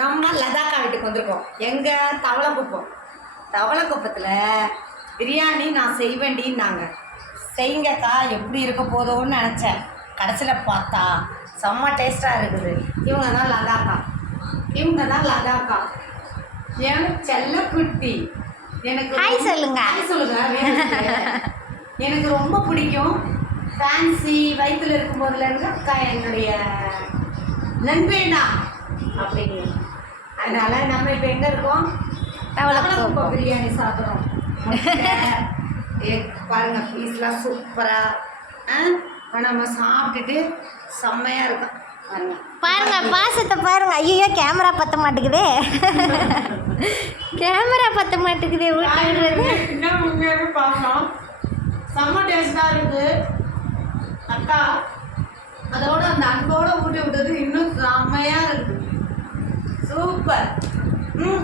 நம்ம லதாக்கா வீட்டுக்கு வந்திருக்கோம். எங்கள் தவளைக்குப்பத்தில் பிரியாணி நான் செய்வேண்டின்னாங்க. செய்யுங்கக்கா, எப்படி இருக்க போதோன்னு நினச்சேன். கடைசியில் பார்த்தா செம்ம டேஸ்ட்டாக இருக்குது. இவங்க தான் லதாக்கா, என் செல்லக்குட்டி. எனக்கு ஹாய் சொல்லுங்க. எனக்கு ரொம்ப பிடிக்கும். ஃபேன்சி வயிற்றுல இருக்கும்போதுலேருந்து அக்கா என்னுடைய நண்பேனா அப்படின்னு. அதனால் நம்ம இப்போ எங்கே இருக்கோம்? தவளைக்குப்பம் பிரியாணி சாப்பிட்றோம். பாருங்கள், பீஸ்லாம் சூப்பராக நம்ம சாப்பிட்டுட்டு செம்மையாக இருக்கும். பாருங்க பாசத்தை பாருங்க. ஐயோ கேமரா பற்ற மாட்டேங்குதே. கேமரா பற்ற மாட்டேங்குதே. என்ன உண்மையாகவே பார்க்கலாம். செம்ம டேஸ்ட்டாக இருக்குது அக்கா. அதோட அந்த அன்போடு ஊட்டி விட்டது இன்னும் செம்மையாக இருக்குது. சூப்பர்.